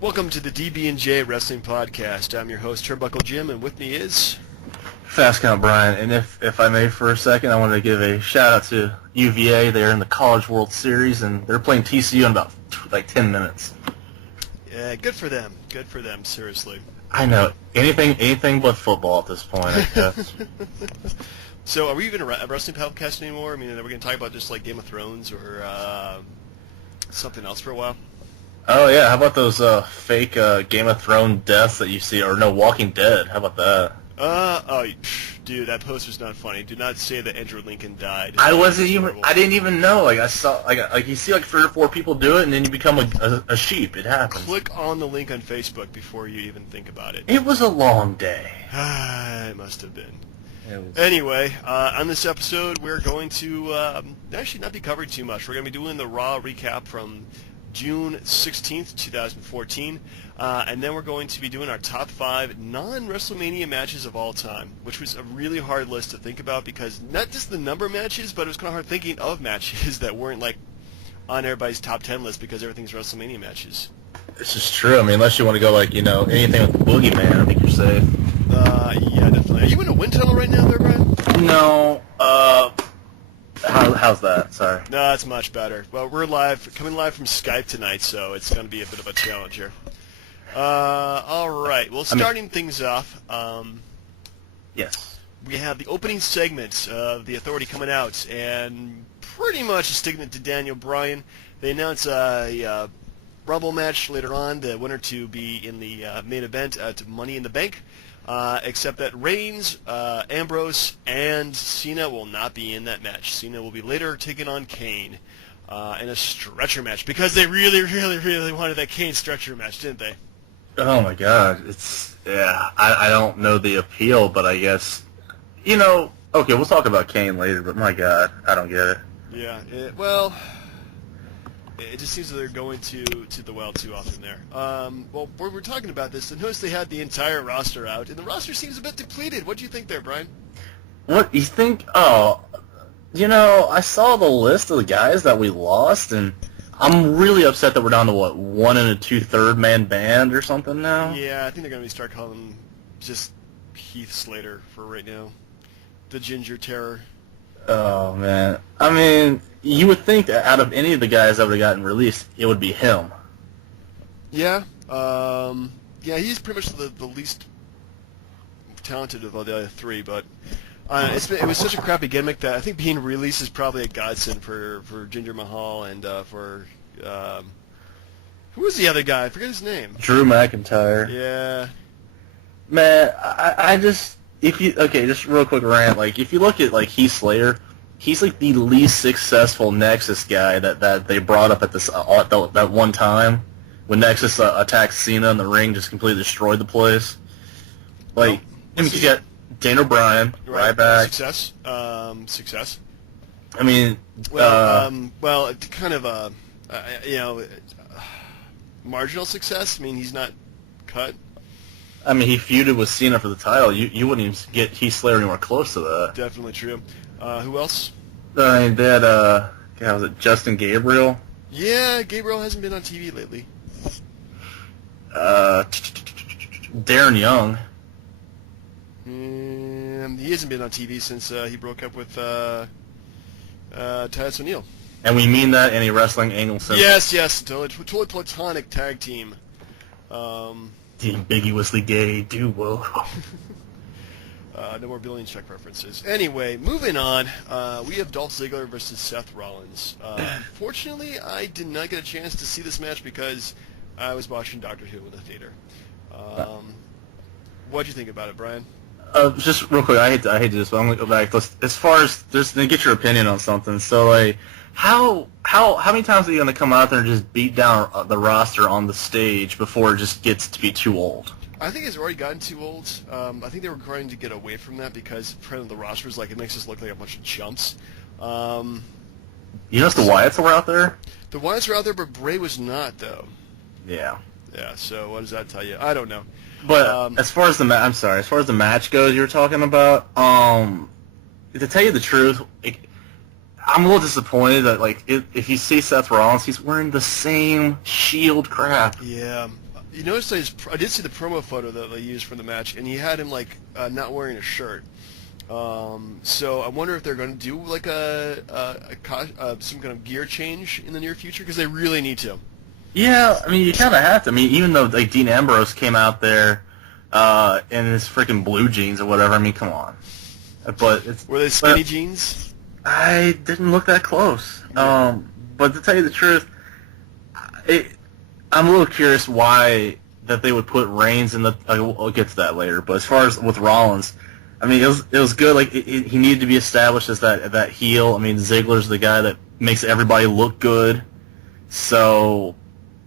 Welcome to the DB&J Wrestling Podcast. I'm your host, Turnbuckle Jim, and with me is... Fast Count Brian, and if I may for a second, I wanted to give a shout-out to UVA. They're in the College World Series, and they're playing TCU in about, 10 minutes. Yeah, good for them. Good for them, seriously. I know. Anything but football at this point, I guess. So, are we even a wrestling podcast anymore? I mean, are we going to talk about just, like, Game of Thrones or something else for a while? Oh, yeah. How about those fake Game of Thrones deaths that you see? Or, no, Walking Dead. How about that? Dude, that poster's not funny. Do not say that Andrew Lincoln died. I didn't even know. Like, I saw, like you see, like, 3 or 4 people do it, and then you become a sheep. It happens. Click on the link on Facebook before you even think about it. It was a long day. It must have been. Anyway, on this episode, we're going to actually not be covering too much. We're going to be doing the Raw recap from June 16th, 2014, and then we're going to be doing our top 5 non-WrestleMania matches of all time, which was a really hard list to think about because not just the number of matches, but it was kind of hard thinking of matches that weren't like on everybody's top 10 list because everything's WrestleMania matches. This is true. I mean, unless you want to go like, anything with the Boogeyman, I think you're safe. Yeah, definitely. Are you in a wind tunnel right now there, Brian? No, how's that? Sorry. No, that's much better. Well, we're coming live from Skype tonight, so it's going to be a bit of a challenge here. All right. Well, starting things off, yes, we have the opening segments of The Authority coming out, and pretty much a statement to Daniel Bryan. They announce a Rumble match later on, the winner to be in the main event at Money in the Bank. Except that Reigns, Ambrose, and Cena will not be in that match. Cena will be later taking on Kane in a stretcher match because they really, really, really wanted that Kane stretcher match, didn't they? Oh my God, I don't know the appeal, but I guess, okay, we'll talk about Kane later, but my God, I don't get it. Yeah, it just seems that they're going to the well too often there. Well, we're talking about this, and notice they had the entire roster out, and the roster seems a bit depleted. What do you think there, Brian? What, you think? Oh, I saw the list of the guys that we lost, and I'm really upset that we're down to, 1 2/3 man band or something now? Yeah, I think they're going to start calling him just Heath Slater for right now. The Ginger Terror. Oh, man. I mean, you would think that out of any of the guys that would have gotten released, it would be him. Yeah. He's pretty much the least talented of the other 3, but it was such a crappy gimmick that I think being released is probably a godsend for Jinder Mahal and for... who was the other guy? I forget his name. Drew McIntyre. Yeah. Man, I just... just real quick rant, like, if you look at, like, Heath Slater, he's, like, the least successful Nexus guy that they brought up at this, that one time, when Nexus attacked Cena in the ring, just completely destroyed the place. Like, you got Daniel Bryan, Ryback. Success. I mean... Well, kind of marginal success. I mean, he's not cut. I mean, he feuded with Cena for the title. You wouldn't even get Heath Slater anywhere close to that. Definitely true. Who else? I mean, they had, was it Justin Gabriel? Yeah, Gabriel hasn't been on TV lately. Darren Young. He hasn't been on TV since he broke up with Titus O'Neil. And we mean that in a wrestling angle sense. Yes, totally platonic tag team. The ambiguously gay duo. No more billion check references. Anyway, moving on, we have Dolph Ziggler versus Seth Rollins. Fortunately, I did not get a chance to see this match because I was watching Doctor Who in the theater. What'd you think about it, Brian? Just real quick, I hate to do this, but I'm gonna go back. As far as just to get your opinion on something. So, like, how many times are you gonna come out there and just beat down the roster on the stage before it just gets to be too old? I think it's already gotten too old. I think they were trying to get away from that because in front of the rosters, like, it makes us look like a bunch of chumps. You notice the Wyatts were out there? The Wyatts were out there, but Bray was not, though. Yeah. Yeah. So what does that tell you? I don't know. But as far as the match goes, you were talking about. To tell you the truth, I'm a little disappointed that if you see Seth Rollins, he's wearing the same Shield crap. Yeah. You notice I did see the promo photo that they used for the match, and he had him like not wearing a shirt. So I wonder if they're going to do like some kind of gear change in the near future, because they really need to. Yeah, I mean, you kind of have to. I mean, even though like Dean Ambrose came out there in his freaking blue jeans or whatever, I mean, come on. But were they skinny jeans? I didn't look that close. Yeah. But to tell you the truth, I'm a little curious why that they would put Reigns in the. I'll get to that later. But as far as with Rollins, I mean, it was good. Like he needed to be established as that heel. I mean, Ziggler's the guy that makes everybody look good. So,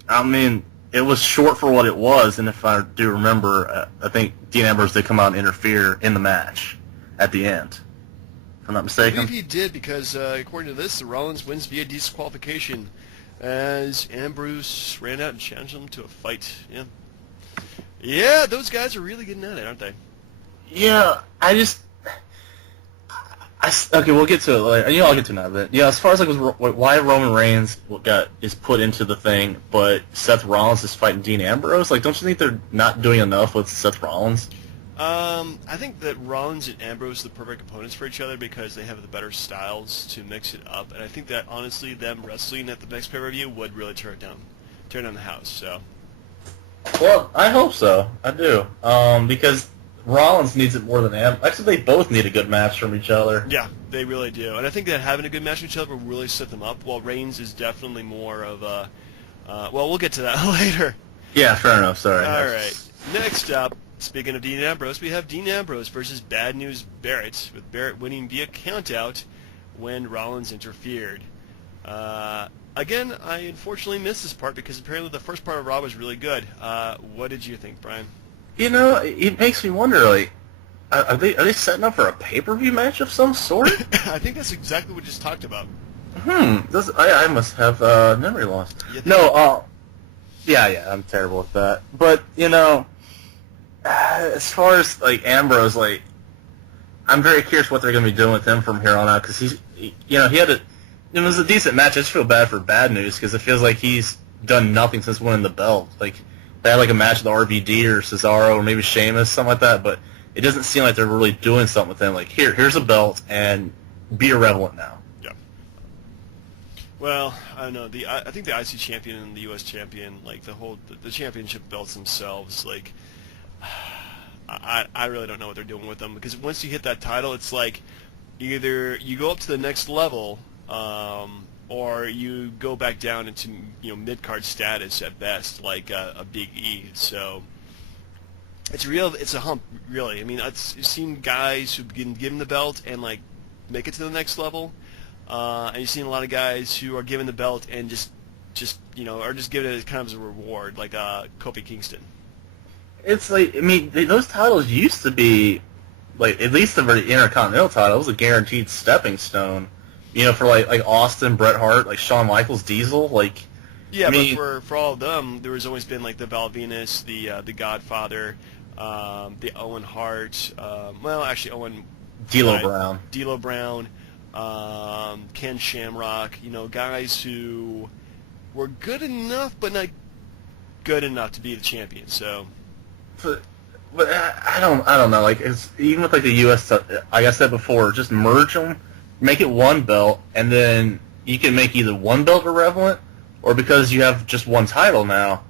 I mean, it was short for what it was. And if I do remember, I think Dean Ambrose did come out and interfere in the match at the end. If I'm not mistaken. I believe he did, because according to this, the Rollins wins via disqualification as Ambrose ran out and challenged him to a fight. Yeah, those guys are really getting at it, aren't they? Yeah, okay, we'll get to it later. I'll get to it now. But yeah, as far as like why Roman Reigns is put into the thing, but Seth Rollins is fighting Dean Ambrose. Like, don't you think they're not doing enough with Seth Rollins? I think that Rollins and Ambrose are the perfect opponents for each other because they have the better styles to mix it up, and I think that honestly, them wrestling at the next pay-per-view would really turn down the house. So. Well, I hope so. I do, because Rollins needs it more than Ambrose. Actually, they both need a good match from each other. Yeah, they really do, and I think that having a good match with each other will really set them up. While Reigns is definitely more of a. Well, we'll get to that later. Yeah, fair enough. Sorry. All right. Next up. Speaking of Dean Ambrose, we have Dean Ambrose versus Bad News Barrett, with Barrett winning via countout when Rollins interfered. Again, I unfortunately missed this part because apparently the first part of Raw was really good. What did you think, Brian? You know, it makes me wonder, like, are they setting up for a pay-per-view match of some sort? I think that's exactly what we just talked about. I must have memory loss. No, yeah, I'm terrible with that. But, you know, as far as like Ambrose, like I'm very curious what they're going to be doing with him from here on out, because he had it was a decent match. I just feel bad for Bad News because it feels like he's done nothing since winning the belt. Like they had like a match with RVD or Cesaro or maybe Sheamus, something like that, but it doesn't seem like they're really doing something with him. Like here's a belt and be irrelevant now. Yeah. Well, I don't know. I think the IC champion and the US champion, like the championship belts themselves, like. I really don't know what they're doing with them, because once you hit that title, it's like either you go up to the next level, or you go back down into mid-card status at best, like a Big E. So it's a hump, really. I mean, I've seen guys who've been given the belt and like make it to the next level, and you've seen a lot of guys who are given the belt and just are just given it as kind of as a reward, like Kofi Kingston. It's like, I mean, those titles used to be, like, at least the Intercontinental title was a guaranteed stepping stone, for like Austin, Bret Hart, like Shawn Michaels, Diesel, like. Yeah, I mean, but for all of them, there has always been like the Val Venus, the Godfather, the Owen Hart, Owen. D'Lo Brown, Ken Shamrock, guys who were good enough, but not good enough to be the champion. So. But I don't know. Like, it's even with like the U.S. stuff, like I said before, just merge them, make it one belt, and then you can make either one belt irrelevant, or because you have just one title now,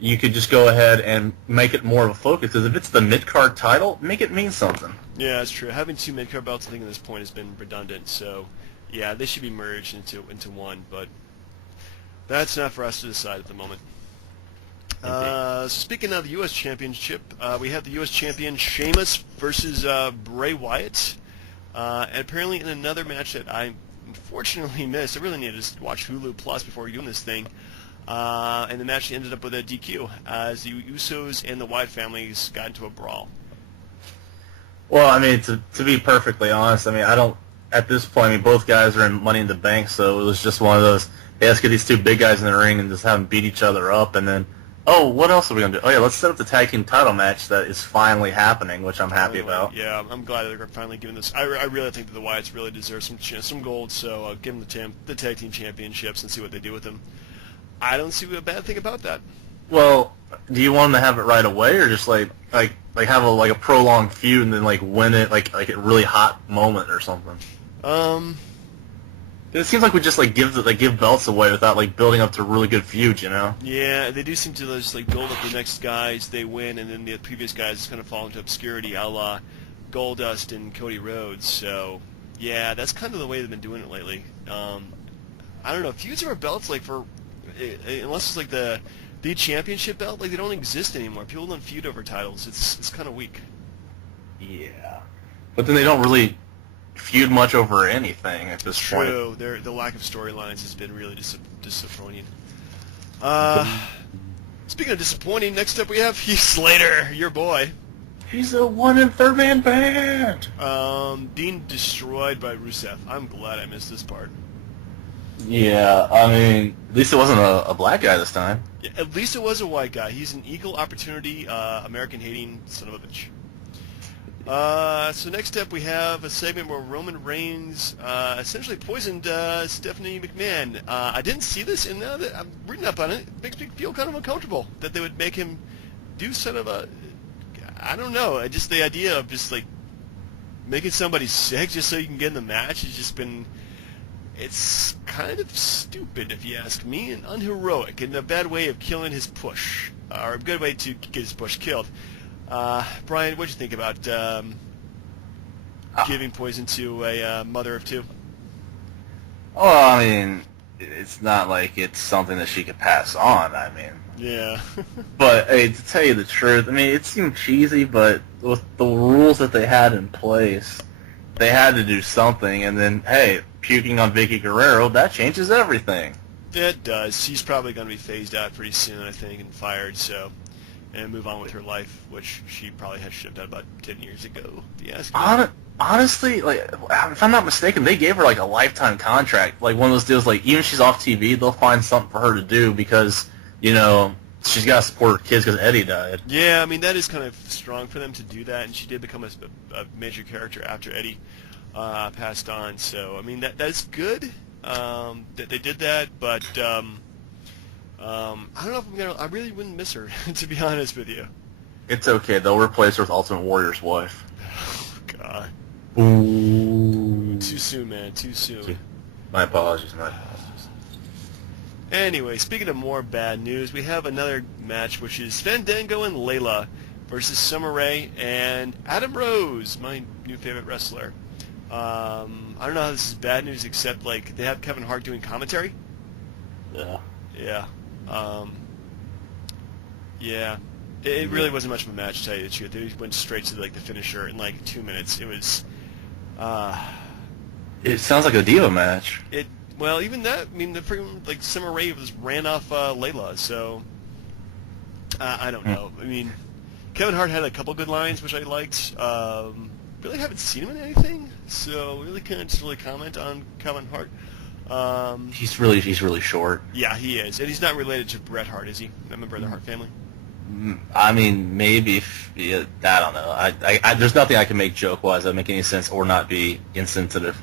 you could just go ahead and make it more of a focus. Because if it's the mid-card title, make it mean something. Yeah, that's true. Having two mid-card belts, I think at this point has been redundant. So, yeah, they should be merged into one. But that's not for us to decide at the moment. Speaking of the U.S. Championship, we have the U.S. Champion Sheamus versus Bray Wyatt. And apparently in another match that I unfortunately missed. I really needed to watch Hulu Plus before doing this thing. And the match ended up with a DQ as the Usos and the Wyatt families got into a brawl. Well, I mean, to be perfectly honest, I mean, I don't, at this point, I mean, both guys are in Money in the Bank, so it was just one of those, hey, let's get these two big guys in the ring and just have them beat each other up, and then, oh, what else are we going to do? Oh, yeah, let's set up the tag team title match that is finally happening, which I'm happy about. Yeah, I'm glad they're finally giving this. I really think that the Wyatts really deserve some gold, so give them the tag team championships and see what they do with them. I don't see a bad thing about that. Well, do you want them to have it right away, or just like have a prolonged feud and then like win it like a really hot moment or something? It seems like we just like give belts away without like building up to a really good feud, you know? Yeah, they do seem to just like build up the next guys, they win, and then the previous guys kind of fall into obscurity, a la Goldust and Cody Rhodes. So yeah, that's kind of the way they've been doing it lately. I don't know, feuds over belts like unless it's like the championship belt, like they don't exist anymore. People don't feud over titles. It's kind of weak. Yeah, but then they don't really feud much over anything at this point. True. The lack of storylines has been really disappointing. Speaking of disappointing, next up we have Heath Slater, your boy. He's a 1 and 3rd man band. Being destroyed by Rusev. I'm glad I missed this part. Yeah, I mean, at least it wasn't a black guy this time. Yeah, at least it was a white guy. He's an equal opportunity, American-hating son of a bitch. So next up we have a segment where Roman Reigns essentially poisoned Stephanie McMahon. I didn't see this, and now that I'm reading up on it, it makes me feel kind of uncomfortable that they would make him do sort of a, I don't know, just the idea of just like making somebody sick just so you can get in the match has just been, it's kind of stupid if you ask me, and unheroic, and a bad way of killing his push, or a good way to get his push killed. Brian, what'd you think about giving poison to a mother of two? Well, I mean, it's not like it's something that she could pass on, I mean. Yeah. But, hey, to tell you the truth, I mean, it seemed cheesy, but with the rules that they had in place, they had to do something, and then, hey, puking on Vicky Guerrero, that changes everything. It does. She's probably going to be phased out pretty soon, I think, and fired, and move on with her life, which she probably should have done about 10 years ago, if you ask me. Honestly, like, if I'm not mistaken, they gave her, like, a lifetime contract. Like, one of those deals, like, even if she's off TV, they'll find something for her to do because, you know, she's got to support her kids because Eddie died. Yeah, I mean, that is kind of strong for them to do that, and she did become a major character after Eddie passed on. So, I mean, that's good that they did that, but I don't know if I really wouldn't miss her, to be honest with you. It's okay. They'll replace her with Ultimate Warrior's wife. Oh, God. Ooh. Too soon, man. Too soon. My apologies. Anyway, speaking of more bad news, we have another match, which is Fandango and Layla versus Summer Rae and Adam Rose, my new favorite wrestler. I don't know how this is bad news, except like they have Kevin Hart doing commentary. Yeah. Yeah. Yeah. It really wasn't much of a match, to tell you the truth. They went straight to like the finisher in like 2 minutes. It was. It sounds like a diva match. Well, even that. I mean, the freaking like Summer Rae ran off Layla, so I don't know. I mean, Kevin Hart had a couple good lines which I liked. Really haven't seen him in anything, so really can't just really comment on Kevin Hart. He's really short. Yeah, he is, and he's not related to Bret Hart, is he? A member of the Hart family? I mean, maybe. I don't know. I there's nothing I can make joke-wise that make any sense or not be insensitive.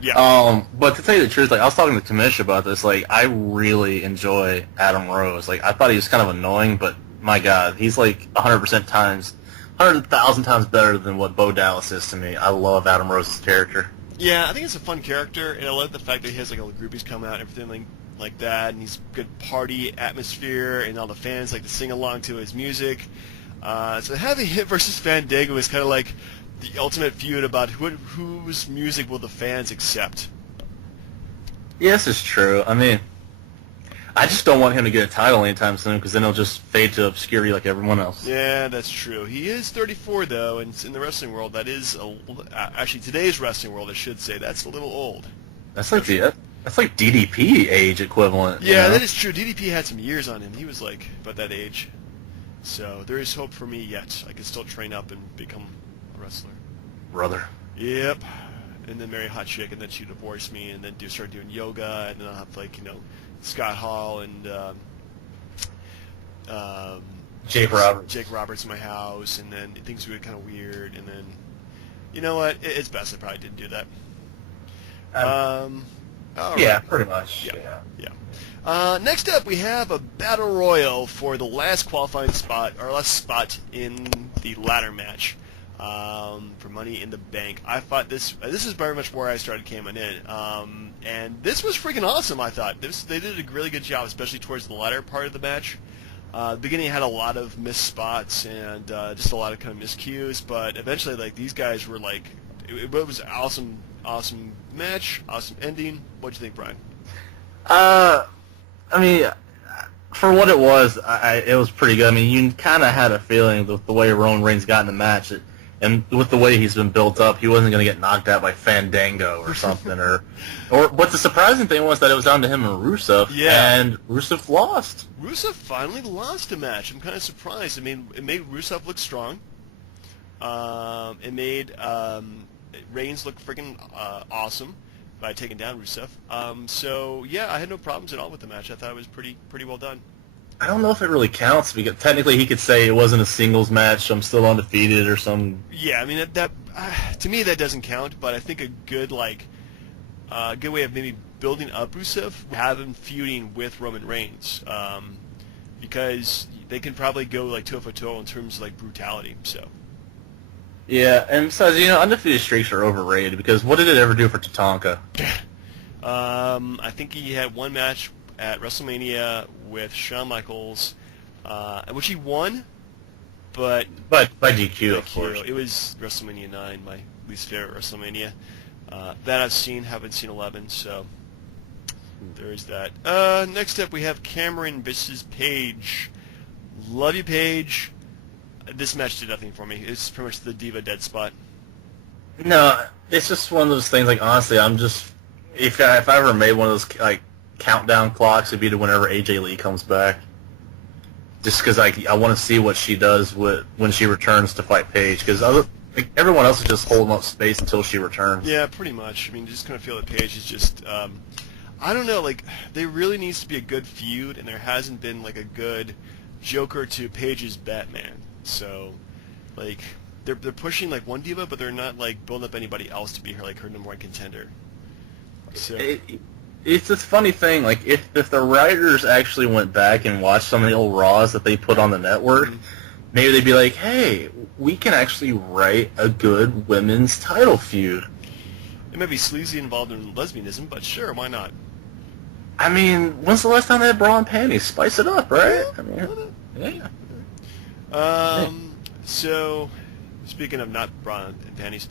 Yeah. But to tell you the truth, like I was talking to Kamish about this. Like I really enjoy Adam Rose. Like I thought he was kind of annoying, but my God, he's like 100,000 times better than what Bo Dallas is to me. I love Adam Rose's character. Yeah, I think it's a fun character, and I like the fact that he has like all the groupies come out and everything like that, and he's good party atmosphere, and all the fans like to sing along to his music. So having him versus Fandango is kind of like the ultimate feud about whose music will the fans accept. Yes, it's true. I mean, I just don't want him to get a title anytime soon because then he'll just fade to obscurity like everyone else. Yeah, that's true. He is 34, though, and in the wrestling world, that is actually today's wrestling world, I should say, that's a little old. That's like DDP age equivalent. Yeah, you know? That is true. DDP had some years on him. He was like about that age. So there is hope for me yet. I can still train up and become a wrestler. Brother. Yep. And then marry a hot chick, and then she divorce me, and then start doing yoga, and then I'll have Scott Hall and Jake Roberts. Jake Roberts in my house, and then things would get kind of weird, and then, you know what? It's best I probably didn't do that. Yeah, pretty much. Yeah. Next up, we have a battle royal for the last qualifying spot, or last spot in the ladder match for Money in the Bank. I thought this is very much where I started coming in, and this was freaking awesome. I thought they did a really good job, especially towards the latter part of the match. The beginning had a lot of missed spots and just a lot of kind of miscues, but eventually, like, these guys were like, it was an awesome match, awesome ending. What'd you think, Brian? I mean, for what it was, it was pretty good. I mean, you kind of had a feeling with the way Roman Reigns got in the match, and with the way he's been built up, he wasn't going to get knocked out by Fandango or something. or But the surprising thing was that it was down to him and Rusev, and Rusev lost. Rusev finally lost a match. I'm kind of surprised. I mean, it made Rusev look strong. It made Reigns look freaking awesome by taking down Rusev. So yeah, I had no problems at all with the match. I thought it was pretty well done. I don't know if it really counts because technically he could say it wasn't a singles match. I'm still undefeated or some. Yeah, I mean that to me that doesn't count. But I think a good good way of maybe building up Rusev, have him feuding with Roman Reigns, because they can probably go like toe for toe in terms of like brutality. So. Yeah, and besides, undefeated streaks are overrated because what did it ever do for Tatanka? I think he had one match at WrestleMania with Shawn Michaels, which he won, but by DQ, of course. It was WrestleMania 9, my least favorite WrestleMania. That I've seen, haven't seen 11, so there is that. Next up, we have Cameron versus Paige. Love you, Paige. This match did nothing for me. It's pretty much the Diva dead spot. No, it's just one of those things. Like, honestly, I'm just if I ever made one of those like countdown clocks, it'd be to whenever AJ Lee comes back. Just because I want to see what she does when she returns to fight Paige. Because everyone else is just holding up space until she returns. Yeah, pretty much. I mean, just kind of feel that Paige is just. I don't know. Like, there really needs to be a good feud, and there hasn't been like a good Joker to Paige's Batman. So, like, they're pushing like one diva, but they're not like building up anybody else to be her number one contender. So it's this funny thing. Like, if the writers actually went back and watched some of the old Raws that they put on the network, maybe they'd be like, "Hey, we can actually write a good women's title feud." It might be sleazy involved in lesbianism, but sure, why not? I mean, when's the last time they had bra and panties? Spice it up, right? I mean, yeah. So, speaking of not bra and panties,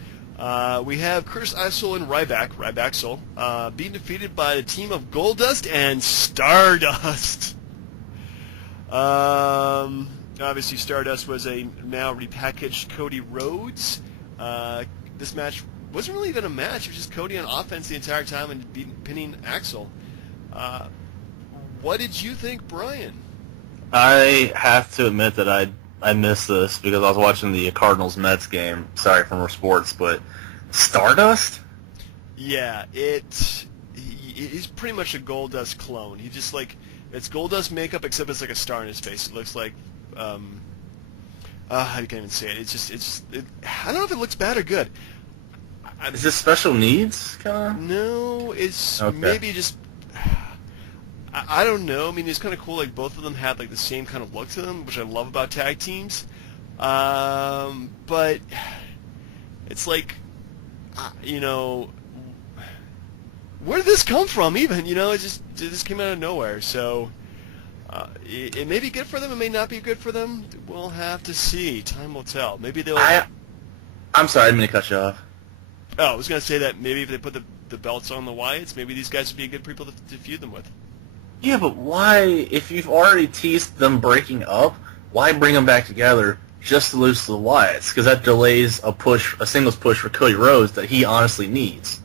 we have Curtis Axel and Ryback being defeated by the team of Goldust and Stardust. Obviously, Stardust was a now repackaged Cody Rhodes. This match wasn't really even a match. It was just Cody on offense the entire time and pinning Axel. What did you think, Brian? I have to admit that I missed this because I was watching the Cardinals-Mets game. Sorry for more sports, but Stardust? Yeah, he's pretty much a Goldust clone. He just it's Goldust makeup except it's like a star in his face. It looks like I can't even say it. I don't know if it looks bad or good. Is this special needs kind of? No, it's maybe just. I don't know. I mean, it's kind of cool. Like, both of them had like the same kind of look to them, which I love about tag teams. But it's like, where did this come from? Even it just came out of nowhere. So it may be good for them. It may not be good for them. We'll have to see. Time will tell. Maybe they'll. I'm sorry, I didn't mean to cut you off. Oh, I was going to say that maybe if they put the belts on the Wyatts, maybe these guys would be good people to feud them with. Yeah, but why, if you've already teased them breaking up, why bring them back together just to lose to the Wyatts? Because that delays a singles push for Cody Rhodes that he honestly needs.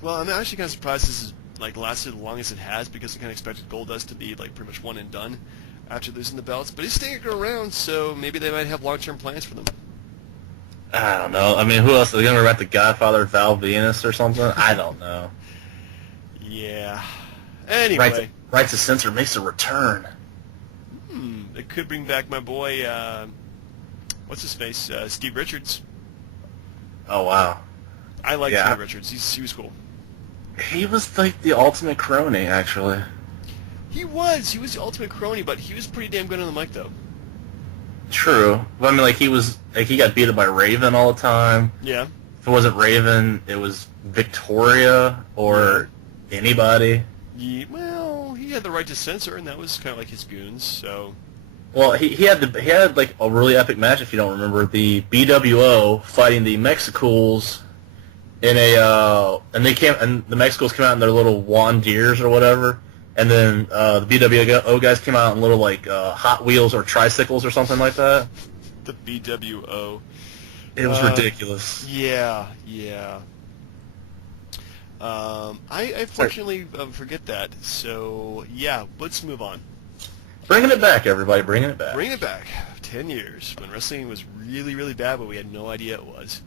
Well, I'm actually kind of surprised this has lasted as long as it has, because I kind of expected Goldust to be pretty much one and done after losing the belts. But he's sticking around, so maybe they might have long-term plans for them. I don't know. I mean, who else? Are they going to write the Godfather Val Venus or something? I don't know. Yeah. Anyway. Rights to Censor makes a return. It could bring back my boy, what's his face? Steve Richards. Oh, wow. I like Steve Richards. He was cool. He was like the ultimate crony, actually. He was the ultimate crony, but he was pretty damn good on the mic, though. True. But I mean, like, he got beat up by Raven all the time. Yeah. If it wasn't Raven, it was Victoria or anybody. Yeah, well, he had the right to censor, and that was kind of like his goons, so... Well, he had like a really epic match, if you don't remember, the BWO fighting the Mexicools in and the Mexicools came out in their little Juan Deeres or whatever, and then the BWO guys came out in little like Hot Wheels or tricycles or something like that. The BWO. It was ridiculous. Yeah. I fortunately forget that, so yeah, let's move on. Bringing it back, everybody, bringing it back. Bringing it back. 10 years, when wrestling was really, really bad, but we had no idea it was.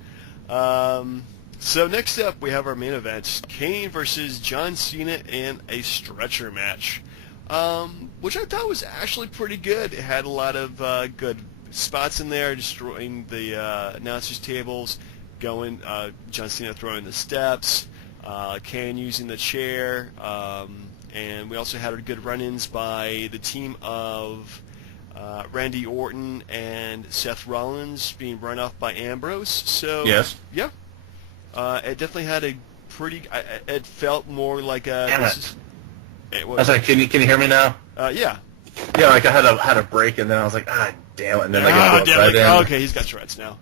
So next up, we have our main event, Kane versus John Cena in a stretcher match, which I thought was actually pretty good. It had a lot of good spots in there, destroying the announcers' tables, John Cena throwing the steps, Kane using the chair, and we also had good run-ins by the team of Randy Orton and Seth Rollins being run off by Ambrose. So yes, yeah, it definitely had a pretty. It felt more like a. Damn it. I sorry, can you hear me now? Yeah. Yeah, like I had a break, and then I was like, damn it, and then I got right in. Okay, he's got Tourette's now.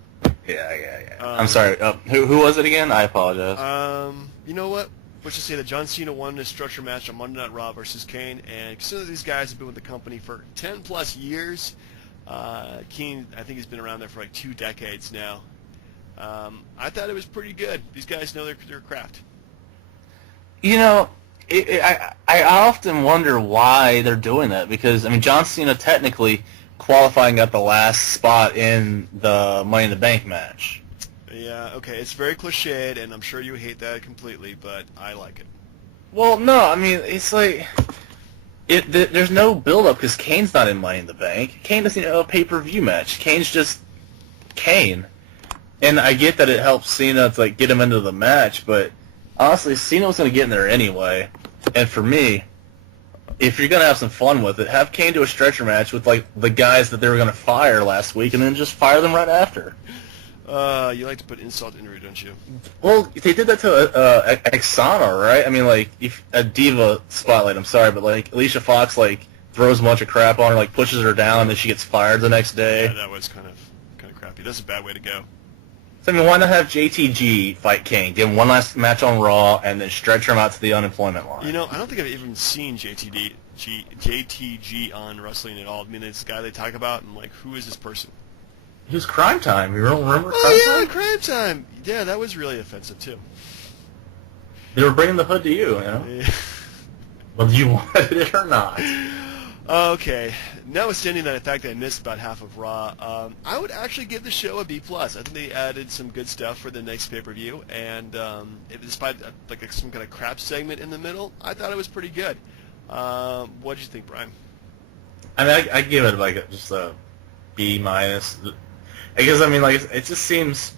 Yeah. I'm sorry. Who was it again? I apologize. You know what? Let's just say that John Cena won a structure match on Monday Night Raw versus Kane, and considering these guys have been with the company for 10-plus years, Kane, I think he's been around there for like 2 decades now. I thought it was pretty good. These guys know their craft. You know, I often wonder why they're doing that, because, I mean, John Cena technically qualifying at the last spot in the Money in the Bank match. Yeah, okay, it's very cliched, and I'm sure you hate that completely, but I like it. Well, no, I mean, it's like, there's no build-up, because Kane's not in Money in the Bank. Kane doesn't have a pay-per-view match. Kane's just Kane. And I get that it helps Cena to, like, get him into the match, but honestly, Cena was going to get in there anyway. And for me, if you're going to have some fun with it, have Kane do a stretcher match with, like, the guys that they were going to fire last week, and then just fire them right after. You like to put insult to injury, don't you? Well, they did that to Exana, right? I mean, like, if a diva spotlight, I'm sorry, but, like, Alicia Fox, like, throws a bunch of crap on her, like, pushes her down, and then she gets fired the next day. Yeah, that was kind of crappy. That's a bad way to go. So, I mean, why not have JTG fight Kane, give him one last match on Raw, and then stretch him out to the unemployment line? You know, I don't think I've even seen JTG on wrestling at all. I mean, it's the guy they talk about, and, like, who is this person? He was Crime Time. You remember Crime Time? Oh, yeah, Crime Time. Yeah, that was really offensive, too. They were bringing the hood to you, you know? Yeah. Whether you wanted it or not. Okay. Notwithstanding that fact that I missed about half of Raw, I would actually give the show a B+. I think they added some good stuff for the next pay-per-view, and despite like some kind of crap segment in the middle, I thought it was pretty good. What did you think, Brian? I mean, I give it like just a B-. I guess, I mean, like, it just seems...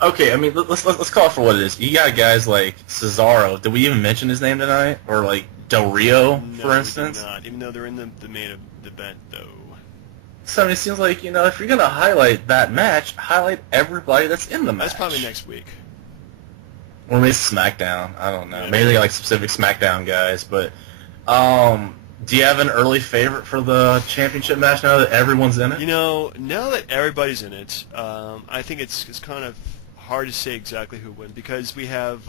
Okay, I mean, let's call it for what it is. You got guys like Cesaro. Did we even mention his name tonight? Or, like, Del Rio, for instance? No, not, even though they're in the main event, though. So, I mean, it seems like, you know, if you're going to highlight that match, highlight everybody that's in the match. That's probably next week. Or maybe SmackDown. I don't know. Yeah. Maybe they got, like, specific SmackDown guys. But, do you have an early favorite for the championship match now that everyone's in it? You know, now that everybody's in it, I think it's kind of hard to say exactly who wins, because we have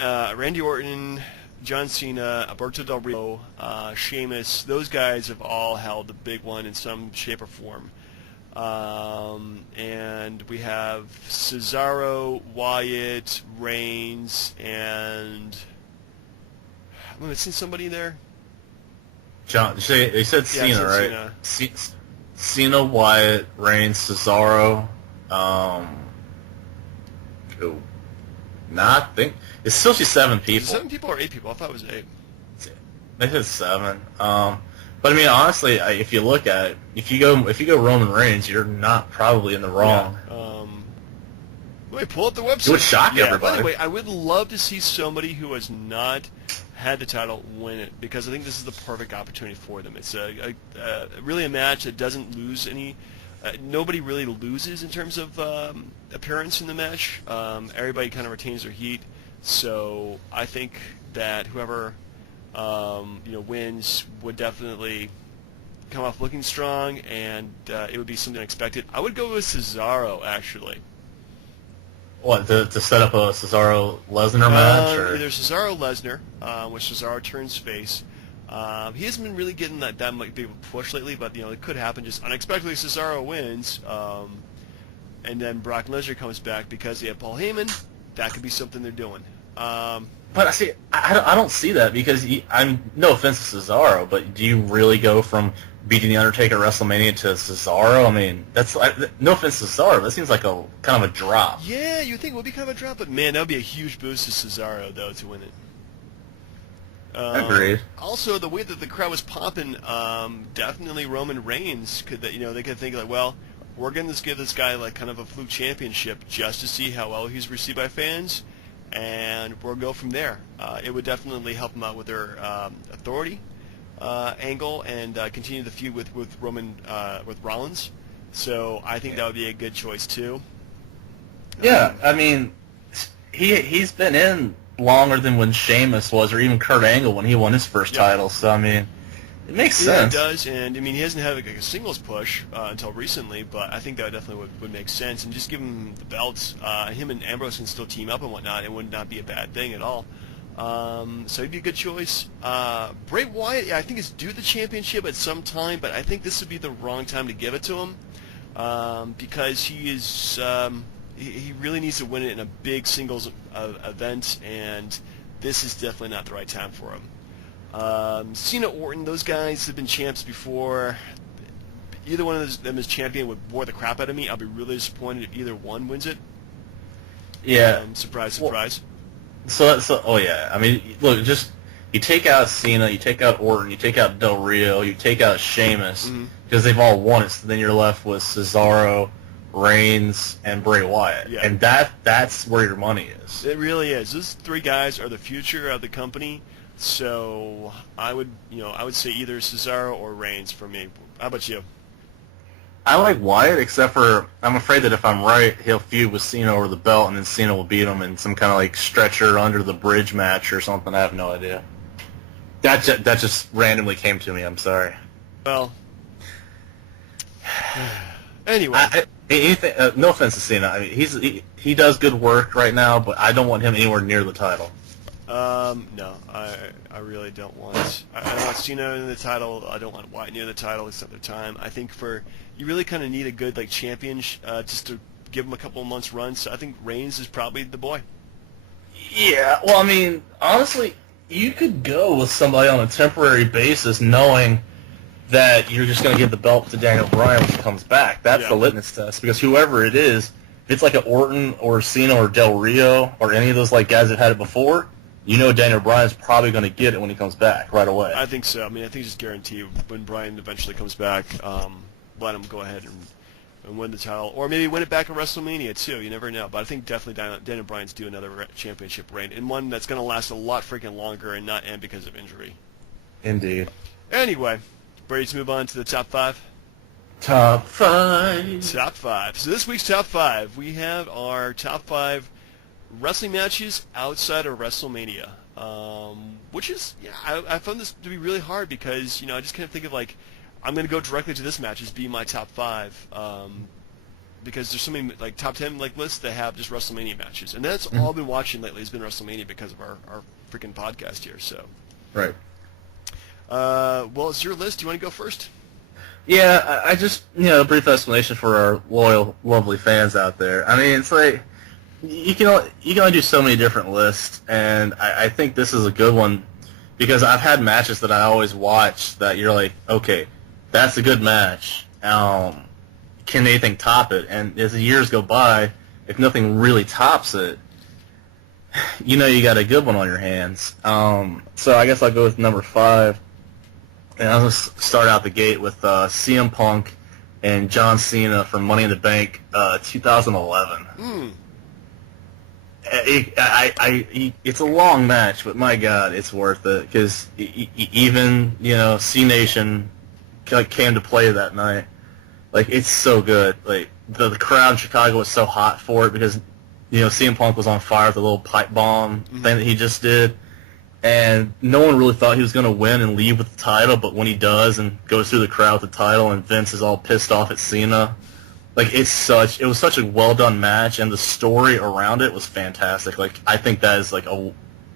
Randy Orton, John Cena, Alberto Del Rio, Sheamus. Those guys have all held the big one in some shape or form. And we have Cesaro, Wyatt, Reigns, and... Am I missing somebody there? John, they said Cena, yeah, right? Cena, Wyatt, Reigns, Cesaro. I think it's still 7 people. 7 people or 8 people? I thought it was 8. They said 7. But I mean, honestly, if you look at it, if you go Roman Reigns, you're not probably in the wrong. Yeah. Wait, pull up the website. It would shock everybody. By the way, I would love to see somebody who has not had the title win it, because I think this is the perfect opportunity for them. It's really a match that doesn't lose any. Nobody really loses in terms of appearance in the match. Everybody kind of retains their heat. So I think that whoever wins would definitely come off looking strong, and it would be something unexpected. I would go with Cesaro, actually. What, to set up a Cesaro-Lesnar match? Or? Either Cesaro-Lesnar, which Cesaro turns face. He hasn't been really getting that big of a push lately, but it could happen. Just unexpectedly, Cesaro wins, and then Brock Lesnar comes back because they have Paul Heyman. That could be something they're doing. But I don't see that, because I'm no offense to Cesaro, but do you really go from beating the Undertaker at WrestleMania to Cesaro? I mean, that's no offense to Cesaro. That seems like a kind of a drop. Yeah, you think it would be kind of a drop, but man, that would be a huge boost to Cesaro though to win it. Agreed. Also, the way that the crowd was popping, definitely Roman Reigns could they could think like, well, we're going to give this guy like kind of a fluke championship just to see how well he's received by fans, and we'll go from there. It would definitely help them out with their authority angle and continue the feud with Rollins. So I think that would be a good choice too. Yeah, I mean, he's been in longer than when Sheamus was, or even Kurt Angle when he won his first title. So I mean, it makes sense. Yeah, it does, and I mean he hasn't had like a singles push until recently, but I think that definitely would make sense. And just give him the belts, him and Ambrose can still team up and whatnot. It would not be a bad thing at all. So he'd be a good choice. Bray Wyatt, I think is due the championship at some time, but I think this would be the wrong time to give it to him because he is. He really needs to win it in a big singles event, and this is definitely not the right time for him. Cena, Orton, those guys have been champs before. Either one of them is champion would bore the crap out of me. I'll be really disappointed if either one wins it. Yeah. Surprise, surprise. Oh yeah. I mean, look, just you take out Cena, you take out Orton, you take out Del Rio, you take out Sheamus, because they've all won it. So then you're left with Cesaro, Reigns, and Bray Wyatt, and that's where your money is. It really is. Those three guys are the future of the company. So I would say either Cesaro or Reigns for me. How about you? I like Wyatt, except for I'm afraid that if I'm right, he'll feud with Cena over the belt, and then Cena will beat him in some kind of like stretcher under the bridge match or something. I have no idea. That just randomly came to me. I'm sorry. Well, anyway. No offense to Cena. I mean, he does good work right now, but I don't want him anywhere near the title. No, I really don't want. I don't want Cena in the title. I don't want Wyatt near the title. It's not their time. I think you really kind of need a good like champion just to give him a couple of months run. So I think Reigns is probably the boy. Yeah. Well, I mean, honestly, you could go with somebody on a temporary basis, knowing that you're just going to give the belt to Daniel Bryan when he comes back. That's the litmus test, because whoever it is, if it's like an Orton or Cena or Del Rio or any of those like guys that had it before, you know Daniel Bryan's probably going to get it when he comes back right away. I think so. I mean, I think it's guaranteed when Bryan eventually comes back, let him go ahead and win the title, or maybe win it back at WrestleMania too. You never know. But I think definitely Daniel Bryan's due another championship reign, and one that's going to last a lot freaking longer and not end because of injury. Indeed. Anyway. Ready to move on to the top five? Top five. Top five. So this week's top five, we have our top five wrestling matches outside of WrestleMania, which is, I found this to be really hard because, I just kind of think of like, I'm going to go directly to this match as being my top five, because there's so many like top 10 like lists that have just WrestleMania matches, and that's all I've been watching lately has been WrestleMania because of our freaking podcast here. So. Right. Well, it's your list. Do you want to go first? Yeah, I just, a brief explanation for our loyal, lovely fans out there. I mean, it's like, you can only do so many different lists, and I think this is a good one, because I've had matches that I always watch that you're like, okay, that's a good match. Can anything top it? And as the years go by, if nothing really tops it, you got a good one on your hands. So I guess I'll go with number 5. And I'll just start out the gate with CM Punk and John Cena from Money in the Bank 2011. It's a long match, but my God, it's worth it because even C Nation came to play that night. Like, it's so good. Like, the crowd in Chicago was so hot for it because CM Punk was on fire with the little pipe bomb thing that he just did, and no one really thought he was going to win and leave with the title. But when he does and goes through the crowd with the title, and Vince is all pissed off at Cena. Like, it was such a well-done match, and the story around it was fantastic. Like, I think that is, like,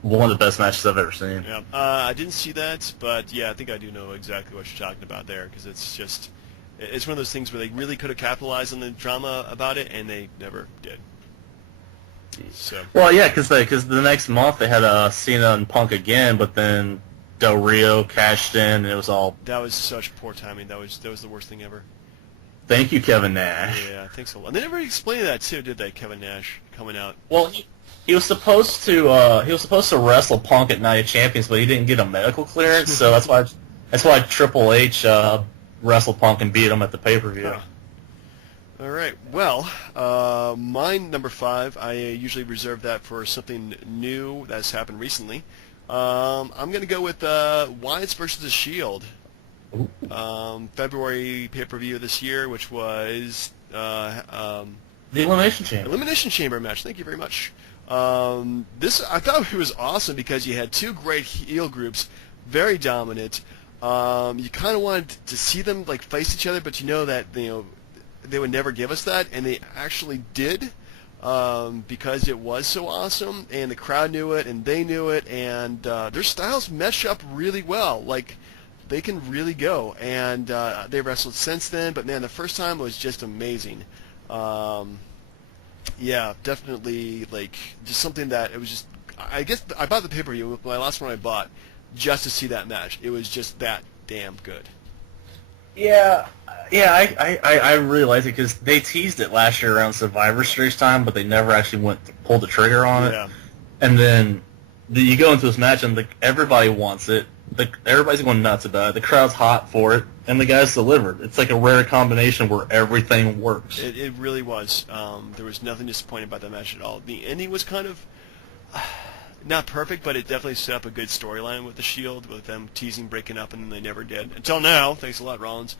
one of the best matches I've ever seen. Yeah, I didn't see that, but, yeah, I think I do know exactly what you're talking about there, because it's one of those things where they really could have capitalized on the drama about it, and they never did. So. Well, yeah, because the next month they had Cena and Punk again, but then Del Rio cashed in, and it was all... That was such poor timing. That was the worst thing ever. Thank you, Kevin Nash. Yeah, thanks a lot. They never explained that too, did they? Kevin Nash coming out. Well, he was supposed to wrestle Punk at Night of Champions, but he didn't get a medical clearance, so that's why Triple H wrestled Punk and beat him at the pay-per-view. Huh. All right. Well, my number 5, I usually reserve that for something new that's happened recently. I'm going to go with Wyatt's versus The Shield. February pay-per-view this year, which was the Elimination Chamber. Elimination Chamber match. Thank you very much. This I thought it was awesome because you had two great heel groups, very dominant. You kind of wanted to see them like face each other, but you know that they would never give us that, and they actually did because it was so awesome, and the crowd knew it, and they knew it, and their styles mesh up really well. Like, they can really go, and they've wrestled since then, but man, the first time was just amazing. Yeah, definitely, like, just something that it was just, I guess I bought the pay-per-view, my last one I bought, just to see that match. It was just that damn good. Yeah, I really liked it because they teased it last year around Survivor Series time, but they never actually pulled the trigger on it. Yeah. And then you go into this match and everybody wants it. Everybody's going nuts about it. The crowd's hot for it, and the guys delivered. It's like a rare combination where everything works. It really was. There was nothing disappointing about that match at all. The ending was kind of not perfect, but it definitely set up a good storyline with the Shield, with them teasing breaking up, and then they never did. Until now. Thanks a lot, Rollins.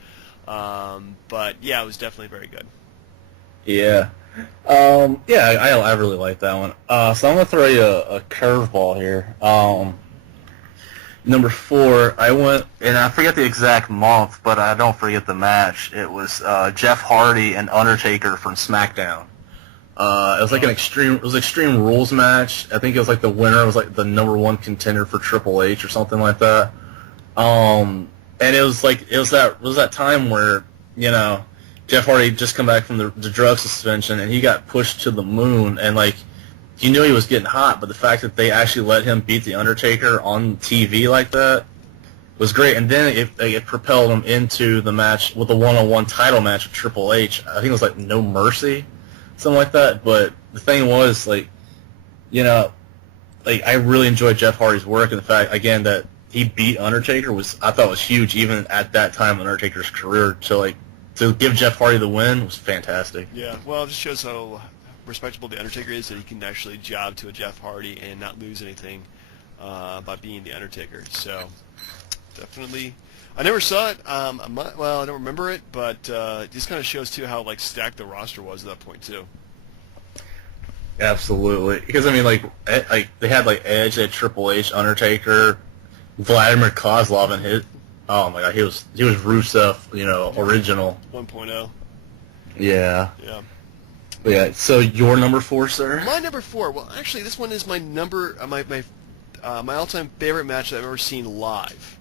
But, yeah, it was definitely very good. Yeah. I really like that one. So I'm going to throw you a curveball here. Number 4, I went, and I forget the exact month, but I don't forget the match. It was Jeff Hardy and Undertaker from SmackDown. It was like Extreme Rules match. I think it was like the winner was like the number 1 contender for Triple H or something like that. And it was that time where Jeff Hardy had just come back from the drug suspension and he got pushed to the moon, and like you knew he was getting hot, but the fact that they actually let him beat the Undertaker on TV like that was great. And then it propelled him into the match with a one-on-one title match with Triple H. I think it was like No Mercy, something like that. But the thing was, I really enjoyed Jeff Hardy's work, and the fact again that he beat Undertaker I thought was huge, even at that time in Undertaker's career. To give Jeff Hardy the win was fantastic. Yeah, well, it just shows how respectable the Undertaker is, that he can actually job to a Jeff Hardy and not lose anything by being the Undertaker. So definitely, I never saw it. I don't remember it, but it just kind of shows too how stacked the roster was at that point too. Absolutely, because I mean, they had Edge, they had Triple H, Undertaker, Vladimir Kozlov, and his. Oh my God, he was Rusev, original 1.0. Yeah. Yeah. But yeah. So your number 4, sir? My number 4. Well, actually, this one is my my all-time favorite match that I've ever seen live.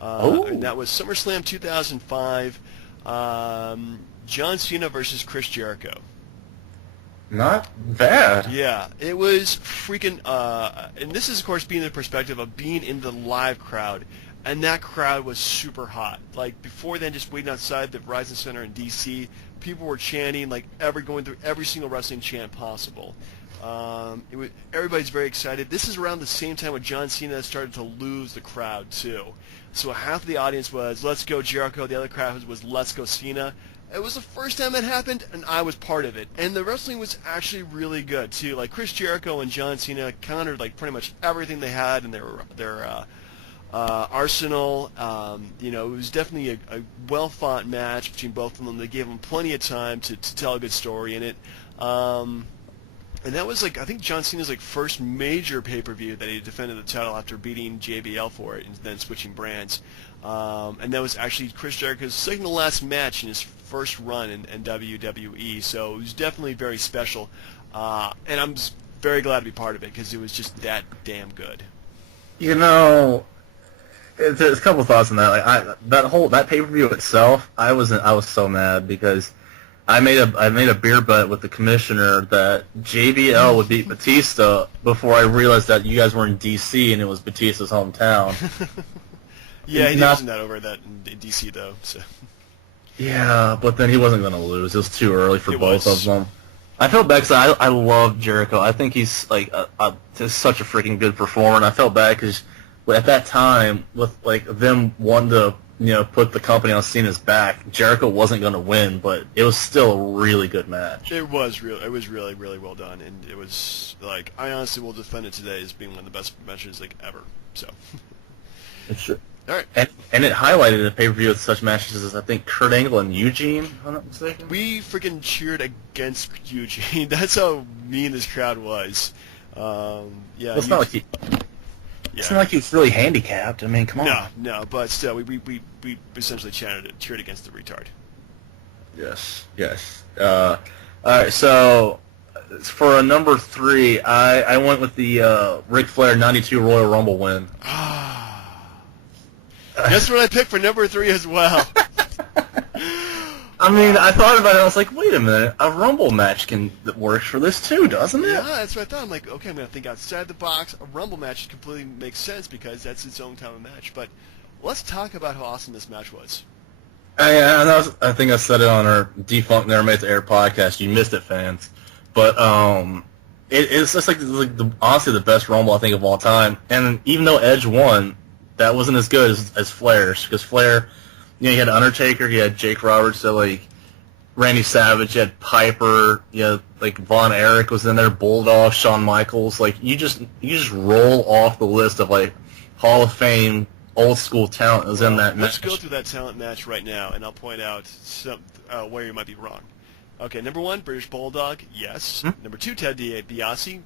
And that was SummerSlam 2005. John Cena versus Chris Jericho. Not bad. Yeah, it was freaking. And this is, of course, being the perspective of being in the live crowd. And that crowd was super hot. Before then, just waiting outside the Verizon Center in D.C., people were chanting, going through every single wrestling chant possible. Everybody's very excited. This is around the same time when John Cena started to lose the crowd, too. So half of the audience was, let's go Jericho. The other crowd was, let's go Cena. It was the first time it happened, and I was part of it. And the wrestling was actually really good too. Like Chris Jericho and John Cena countered like pretty much everything they had in their arsenal. It was definitely a well-fought match between both of them. They gave them plenty of time to tell a good story in it. And that was I think John Cena's first major pay-per-view that he defended the title after beating JBL for it and then switching brands. And that was actually Chris Jericho's second to last match in his first run in WWE. So it was definitely very special. And I'm just very glad to be part of it because it was just that damn good. There's a couple thoughts on that. That pay-per-view itself, I was so mad because I made a beer bet with the commissioner that JBL would beat Batista before I realized that you guys were in DC and it was Batista's hometown. Yeah, he wasn't that over that in DC though. So. Yeah, but then he wasn't going to lose. It was too early for both of them. I felt bad because I love Jericho. I think he's just such a freaking good performer, and I felt bad because at that time with them wanting to put the company on Cena's back, Jericho wasn't going to win, but it was still a really good match. It was really, really well done, and it was I honestly will defend it today as being one of the best matches ever. So. It's true. All right. And it highlighted a pay-per-view with such matches as I think Kurt Angle and Eugene, if I'm not mistaken. We freaking cheered against Eugene. That's how mean this crowd was. Yeah. Well, it's not like he. Yeah. It's not like he was really handicapped. I mean, come on. No, but still, we essentially cheered against the retard. Yes. All right, so for a number 3, I went with the Ric Flair '92 Royal Rumble win. Guess what I picked for number 3 as well. I mean, I thought about it. I was like, wait a minute, a Rumble match that works for this too, doesn't it? Yeah, that's what I thought. I'm like, okay, I'm going to think outside the box. A Rumble match completely makes sense because that's its own kind of match. But let's talk about how awesome this match was. I think I said it on our Defunct Never Made the Air podcast. You missed it, fans. But it's just honestly the best Rumble I think of all time. And even though Edge won, that wasn't as good as Flair's because Flair. You had Undertaker, you had Jake Roberts, so Randy Savage, you had Piper, you had Von Erich was in there, Bulldog, Shawn Michaels. You just roll off the list of Hall of Fame old school talent that was in that match. Let's go through that talent match right now, and I'll point out where you might be wrong. Okay, number 1, British Bulldog, yes. Mm-hmm. Number 2, Ted DiBiase,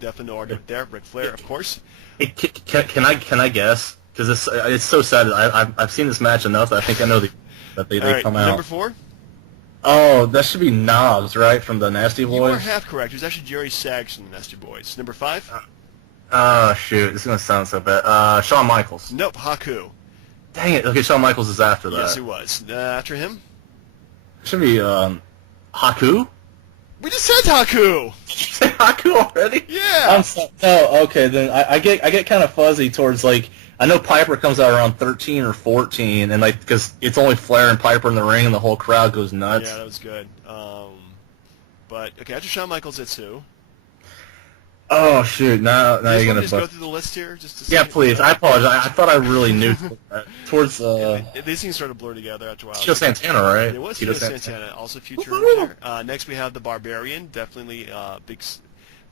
definitely no argument there. Ric Flair, of course. Can I guess? Because it's so sad. I've seen this match enough that I think I know that they come out. Number 4? Oh, that should be Knobs, right, from the Nasty Boys? You are half correct. It was actually Jerry Sags from the Nasty Boys. Number 5? Shoot. This is going to sound so bad. Shawn Michaels. Nope, Haku. Dang it. Okay, Shawn Michaels is after that. Yes, he was. After him? It should be Haku? We just said Haku! Did you say Haku already? Yeah! Okay, then I get kind of fuzzy towards, I know Piper comes out around 13 or 14, and because it's only Flair and Piper in the ring, and the whole crowd goes nuts. Yeah, that was good. But okay, after Shawn Michaels, it's who? Oh shoot! Now you're gonna just go through the list here, just to see. Yeah, please. I apologize. I thought I really knew towards. These things started to blur together after a while. Tito Santana, right? It was Tito Santana, also featured here. Next we have the Barbarian, definitely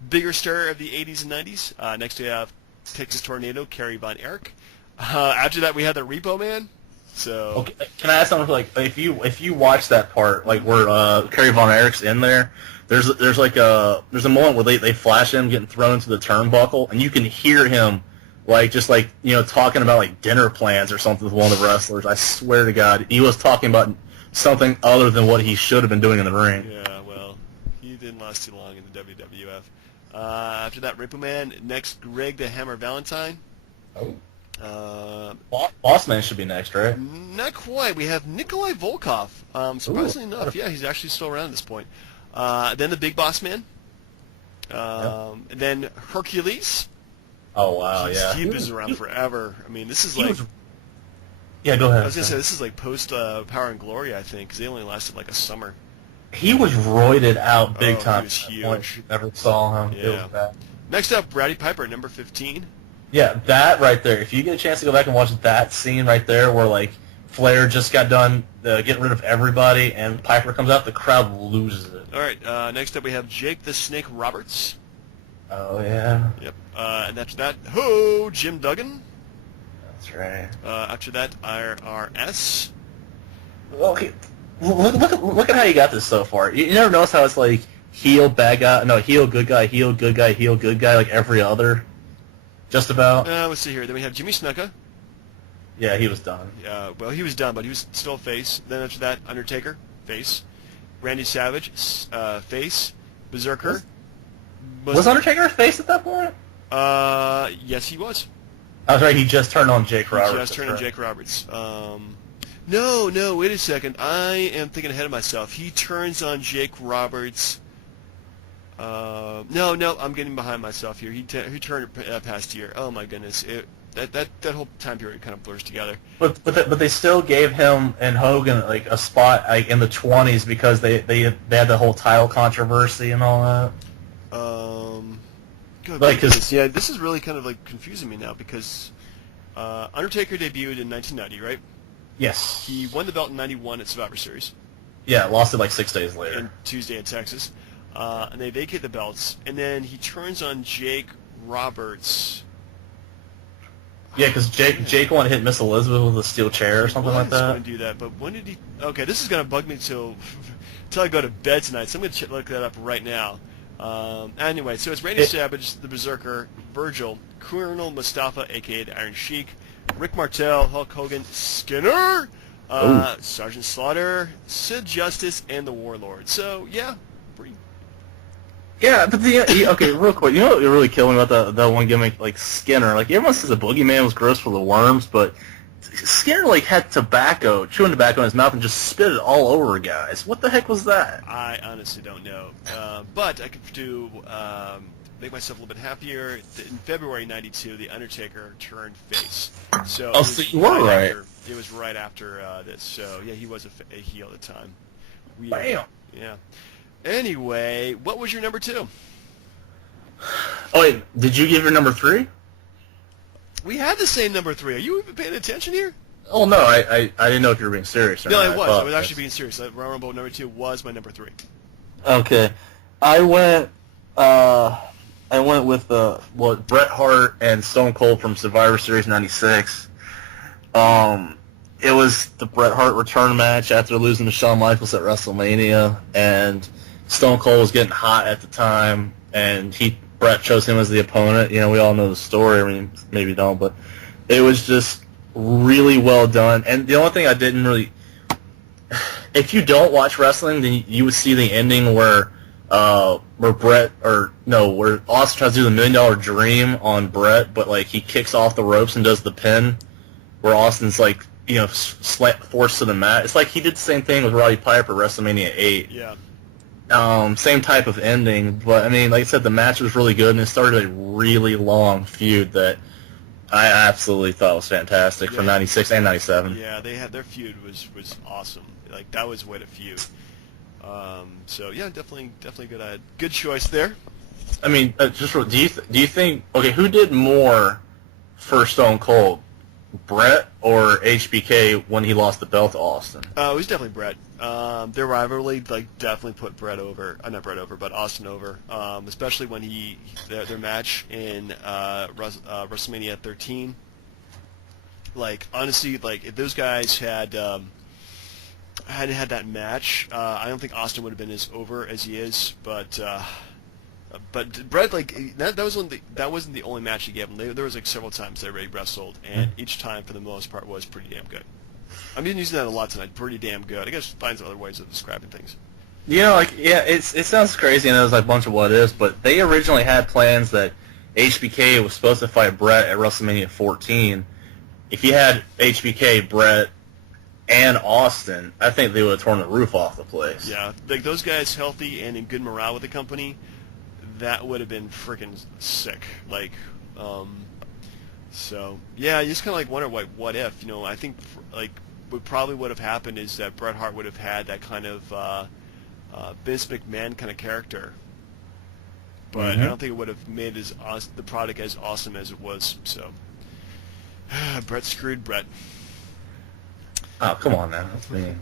bigger star of the 80s and 90s. Next we have Texas Tornado, Kerry Von Erich. After that, we had the Repo Man. So, okay, can I ask something? If you watch that part, where Kerry Von Erich's in there, there's a moment where they flash him getting thrown into the turnbuckle, and you can hear him talking about dinner plans or something with one of the wrestlers. I swear to God, he was talking about something other than what he should have been doing in the ring. Yeah, well, he didn't last too long in the WWF. After that, Repo Man. Next, Greg the Hammer Valentine. Oh. Boss Man should be next, right? Not quite. We have Nikolai Volkov. Surprisingly enough, yeah, he's actually still around at this point. Then the Big Boss Man. And then Hercules. Oh, wow, yeah. He's been around forever. I mean, this is Yeah, go ahead. I was going to say, this is post Power and Glory, I think, because they only lasted a summer. He was roided out big time. He was huge. Never saw him. Yeah. It was bad. Next up, Roddy Piper, number 15. Yeah, that right there. If you get a chance to go back and watch that scene right there where, Flair just got done getting rid of everybody, and Piper comes out, the crowd loses it. All right, next up we have Jake the Snake Roberts. Oh, yeah. Yep. And after that, Jim Duggan. That's right. After that, IRS. Okay, look at how you got this so far. You never notice how it's like heel, bad guy, no, heel, good guy, heel, good guy, heel, good guy, like every other? Just about? Let's see here. Then we have Jimmy Snuka. Yeah, he was done. Well, he was done, but he was still face. Then after that, Undertaker, face. Randy Savage, face. Berserker. Was Undertaker a face at that point? Yes, he was. I was right. He just turned on Jake Roberts. He just turned on Jake Roberts. No, wait a second. I am thinking ahead of myself. He turns on Jake Roberts. No, I'm getting behind myself here. He turned past year. Oh my goodness. That whole time period kind of blurs together. But they still gave him and Hogan like a spot like in the 20s because they had the whole title controversy and all that. Yeah, this is really kind of like confusing me now because Undertaker debuted in 1990, right? Yes. He won the belt in 91 at Survivor Series. Yeah, lost it like 6 days later. And Tuesday in Texas. And they vacate the belts, and then he turns on Jake Roberts. Yeah, because Jake wanted to hit Miss Elizabeth with a steel chair or something like that. He was going to do that, but when did he... Okay, this is going to bug me till I go to bed tonight, so I'm going to look that up right now. Anyway, so it's Randy Savage, the Berserker, Virgil, Colonel Mustafa, a.k.a. the Iron Sheik, Rick Martel, Hulk Hogan, Skinner, Sergeant Slaughter, Sid Justice, and the Warlord. So, yeah, pretty... Yeah, but okay, real quick, you know what really killed me about that one gimmick, like Skinner? Like, everyone says the Boogeyman was gross for the worms, but Skinner, like, had chewing tobacco in his mouth and just spit it all over guys. What the heck was that? I honestly don't know. But I could make myself a little bit happier. In February '92, The Undertaker turned face. So you were right. It was right after this. So, yeah, he was a heel at the time. Bam! Yeah. Anyway, what was your number 2? Oh, wait, did you give your number 3? We had the same number 3. Are you even paying attention here? Oh, no, I didn't know if you were being serious or not. No, I was actually being serious. Royal Rumble number 2 was my number 3. Okay. I went with Bret Hart and Stone Cold from Survivor Series 96. It was the Bret Hart return match after losing to Shawn Michaels at WrestleMania, and Stone Cold was getting hot at the time, and Bret chose him as the opponent. You know, we all know the story. I mean, maybe don't, but it was just really well done. And the only thing I didn't really... If you don't watch wrestling, then you would see the ending where Austin tries to do the $1 Million Dream on Bret, but like he kicks off the ropes and does the pin, where Austin's like, you know, forced to the mat. It's like he did the same thing with Roddy Piper at WrestleMania 8. Yeah. Same type of ending, but I mean, like I said, the match was really good, and it started a really long feud that I absolutely thought was fantastic for 96 and 97. Yeah, their feud was awesome. Like, that was way to feud. So yeah, definitely good choice there. I mean, do you think who did more for Stone Cold, Bret or HBK when he lost the belt to Austin? It was definitely Bret. Their rivalry definitely put Bret over, not Bret over, but Austin over. Especially when their match in WrestleMania 13. Like, honestly, like if those guys hadn't had that match, I don't think Austin would have been as over as he is. But Bret, like that wasn't the only match he gave him. There was like several times they wrestled, and each time for the most part was pretty damn good. I've been using that a lot tonight. Pretty damn good. I guess find some other ways of describing things. You know, like it sounds crazy, and there's like a bunch of what ifs, but they originally had plans that HBK was supposed to fight Bret at WrestleMania 14. If you had HBK, Bret, and Austin, I think they would have torn the roof off the place. Yeah, like those guys healthy and in good morale with the company, that would have been freaking sick. Like, so yeah, you just kind of like wonder what if, you know. I think like what probably would have happened is that Bret Hart would have had that kind of Vince McMahon kind of character, but I don't think it would have made the product as awesome as it was. So Bret screwed Bret. Oh, come on now. That's me.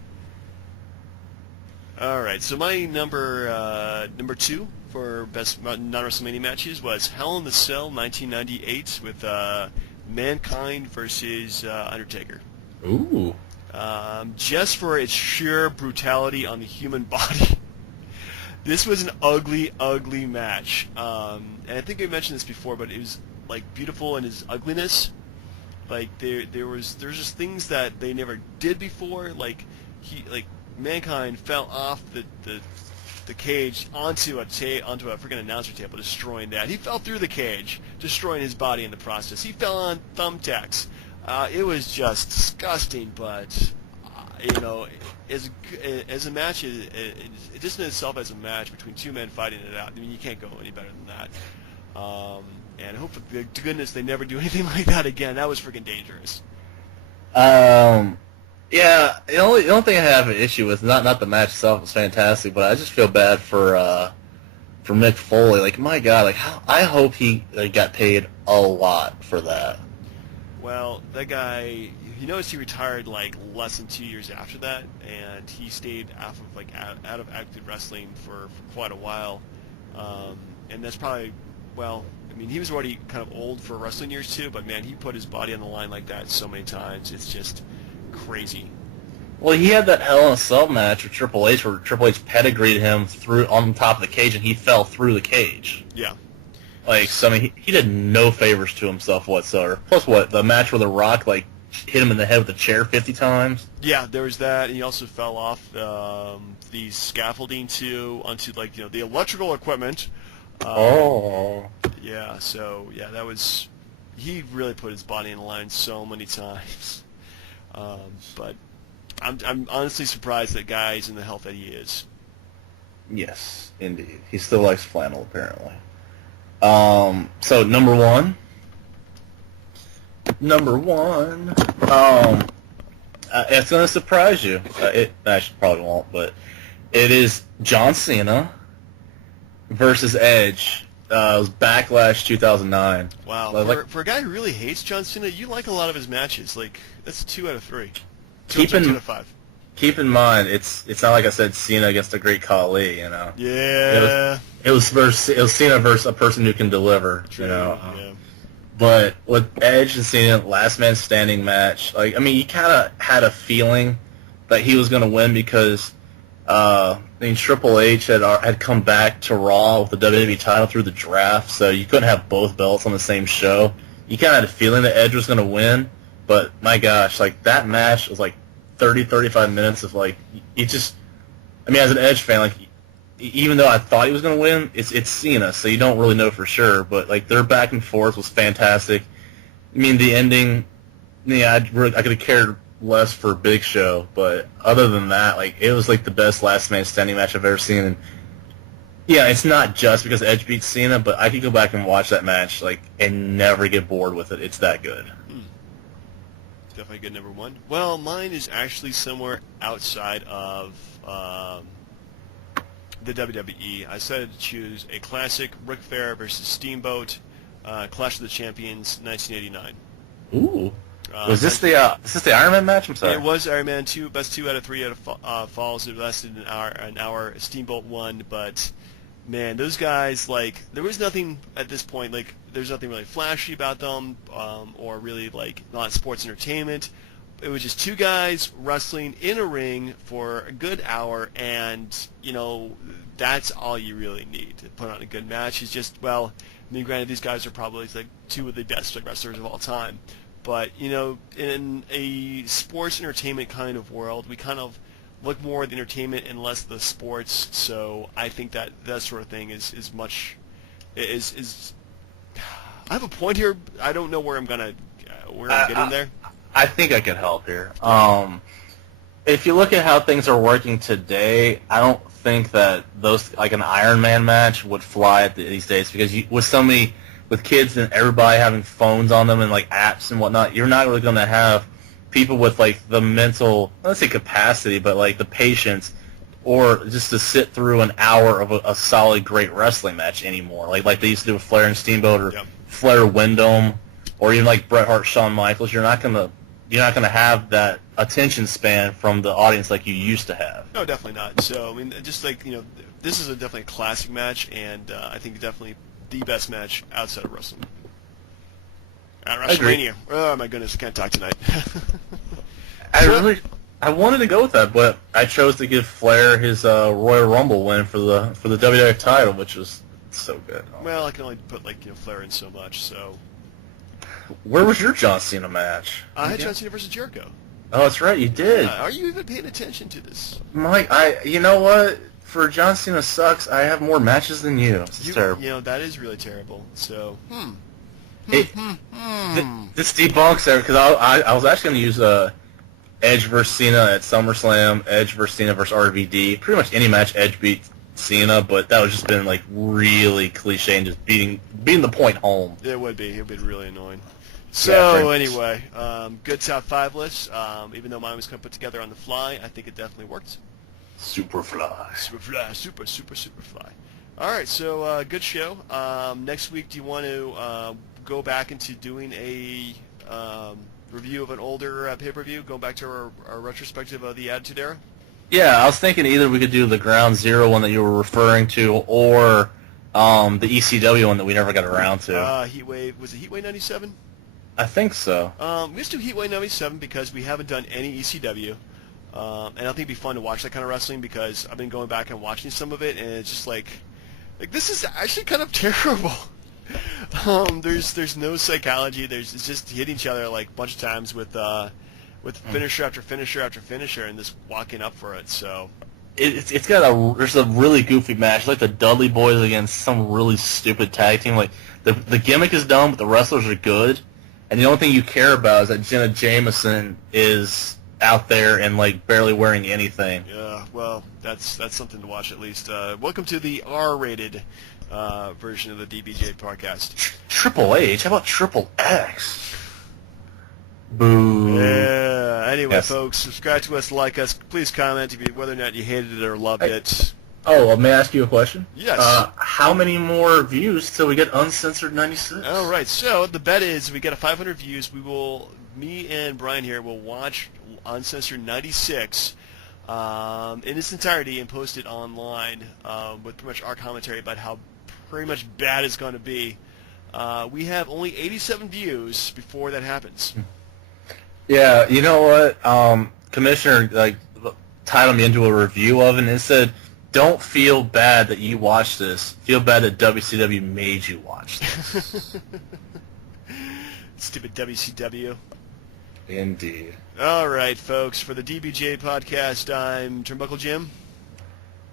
All right, so my number 2 for best non-WrestleMania matches was Hell in the Cell 1998 with Mankind versus Undertaker. Ooh. Just for its sheer brutality on the human body. This was an ugly, ugly match. And I think I mentioned this before, but it was like beautiful in its ugliness. Like there was just things that they never did before. Like Mankind fell off the cage onto a freaking announcer table, destroying that. He fell through the cage, destroying his body in the process. He fell on thumbtacks. It was just disgusting, but as a match, it just in itself as a match between two men fighting it out. I mean, you can't go any better than that. And hopefully, to goodness, they never do anything like that again. That was freaking dangerous. Yeah, the only thing I have an issue with, not the match itself was fantastic, but I just feel bad for Mick Foley. Like, my God, like I hope he got paid a lot for that. Well, that guy, you notice he retired like less than 2 years after that, and he stayed out of active wrestling for quite a while. And that's probably, well, I mean, he was already kind of old for wrestling years too, but man, he put his body on the line like that so many times. It's just crazy. Well, he had that Hell in a Cell match with Triple H where Triple H pedigreed him through on top of the cage, and he fell through the cage. Yeah. Like, so, I mean, he did no favors to himself whatsoever. Plus, the match where The Rock, like, hit him in the head with a chair 50 times? Yeah, there was that, and he also fell off the scaffolding, too, onto, like, the electrical equipment. Yeah, so, yeah, that was... He really put his body in the line so many times. But I'm honestly surprised that guy's in the health that he is. Yes, indeed. He still likes flannel, apparently. So number one, it's going to surprise you. It actually probably won't, but it is John Cena versus Edge. It was Backlash 2009. Wow, for a guy who really hates John Cena, you like a lot of his matches. Like, that's 2 out of 3. 2 out of 5. Keep in mind, it's not like I said Cena against a great Khali, Yeah. It was Cena versus a person who can deliver, True, yeah. But with Edge and Cena, last man standing match, like, I mean, you kind of had a feeling that he was going to win because, Triple H had come back to Raw with the WWE title through the draft, so you couldn't have both belts on the same show. You kind of had a feeling that Edge was going to win, but my gosh, like, that match was like 35 minutes of, like, as an Edge fan, like, even though I thought he was going to win, it's Cena, so you don't really know for sure, but, like, their back and forth was fantastic. I mean, the ending, yeah, I could have cared less for Big Show, but other than that, like, it was, like, the best last man standing match I've ever seen, and, yeah, it's not just because Edge beat Cena, but I could go back and watch that match, like, and never get bored with it. It's that good. Definitely good number 1. Well, mine is actually somewhere outside of the WWE. I decided to choose a classic, Ric Flair versus Steamboat, Clash of the Champions, 1989. Ooh. Was this the Iron Man match? I'm sorry. It was Iron Man 2, best 2 out of 3 out of falls. It lasted an hour. Steamboat won, but man, those guys, like, there was nothing at this point, like, there's nothing really flashy about them, or really, like, not sports entertainment. It was just 2 guys wrestling in a ring for a good hour, and, that's all you really need to put on a good match. It's just, well, I mean, granted, these guys are probably, like, 2 of the best wrestlers of all time. But, in a sports entertainment kind of world, we kind of look more at the entertainment and less the sports. So I think that sort of thing is much. I have a point here. I don't know where I'm getting there. I think I could help here. If you look at how things are working today, I don't think that those, like, an Iron Man match would fly these days, because with kids and everybody having phones on them and, like, apps and whatnot, you're not really going to have people with, like, the mental, let's say capacity, but, like, the patience, or just to sit through an hour of a solid, great wrestling match anymore. Like they used to do with Flair and Steamboat, or Flair Wyndham, or even like Bret Hart, Shawn Michaels. You're not gonna have that attention span from the audience like you used to have. No, definitely not. So, I mean, just like, this is definitely a classic match, and I think definitely the best match outside of wrestling. At WrestleMania. Oh, my goodness, I can't talk tonight. I wanted to go with that, but I chose to give Flair his Royal Rumble win for the WWF title, which was so good. Well, I can only put, Flair in so much, so... Where was your John Cena match? I had John Cena versus Jericho. Oh, that's right, you did. Are you even paying attention to this? Mike, you know what? For John Cena sucks, I have more matches than you. It's terrible. That is really terrible. So, This debunks there, because I was actually going to use Edge versus Cena at SummerSlam, Edge versus Cena versus RVD. Pretty much any match Edge beat Cena, but that would just been really cliche and just beating the point home. It would be. It would be really annoying. So anyway, good top 5 list. Even though mine was kind of put together on the fly, I think it definitely worked. Superfly. Superfly. All right, so good show. Next week, do you want to go back into doing a review of an older pay-per-view, going back to our retrospective of the Attitude Era? Yeah, I was thinking either we could do the Ground Zero one that you were referring to, or the ECW one that we never got around to. Heatwave. Was it Heatwave 97? I think so. Let's do Heatwave 97 because we haven't done any ECW. And I think it'd be fun to watch that kind of wrestling because I've been going back and watching some of it, and it's just like this is actually kind of terrible. There's no psychology. It's just hitting each other a bunch of times with finisher after finisher after finisher, and just walking up for it. So it's got there's a really goofy match, like the Dudley Boys against some really stupid tag team. Like the gimmick is dumb, but the wrestlers are good, and the only thing you care about is that Jenna Jameson is out there and barely wearing anything. Yeah, well, that's something to watch at least. Welcome to the R-rated version of the DB&J podcast. Triple H? How about Triple X? Boo. Yeah. Anyway, folks, subscribe to us, like us. Please comment whether or not you hated it or loved it. Oh, may I ask you a question? Yes. How many more views till we get Uncensored 96? All right. So the bet is we get 500 views. Me and Brian here will watch Uncensored 96 in its entirety and post it online with pretty much our commentary about how pretty much bad it's going to be. We have only 87 views before that happens. Yeah, you know what? Commissioner titled me into a review of it, and it said, "Don't feel bad that you watched this. Feel bad that WCW made you watch this." Stupid WCW. Indeed. All right, folks. For the DB&J podcast, I'm Turnbuckle Jim.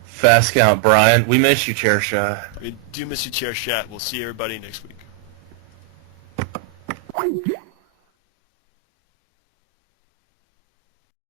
Fast Count Brian. We miss you, Chair Shot. We do miss you, Chair Shot. We'll see everybody next week.